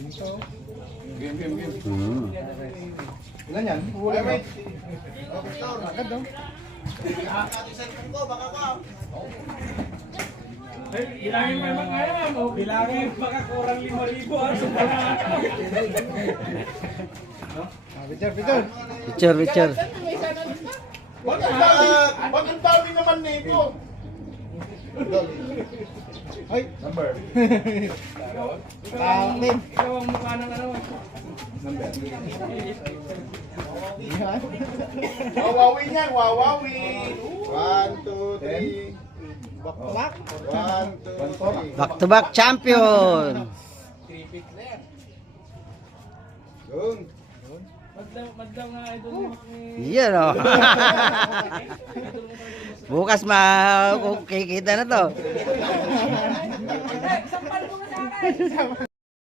Game, game, game. Ilan yan? Huli mo. Agad daw. Bilangin mo naman kaya mo. Bilangin baka kurang 5,000. Picture, picture. Picture, picture. Wag ang dami naman nito. Ay! Number. Takin! Ikaw ang mukha ng ano. Wawawi niyan, wawawi. 1, 2, 3. Back. 1, 2, 3. Back to back champion. Yun. Magdaw nga idol. Yan o. Bukas kikita na to. Sampal mo nga sa akin.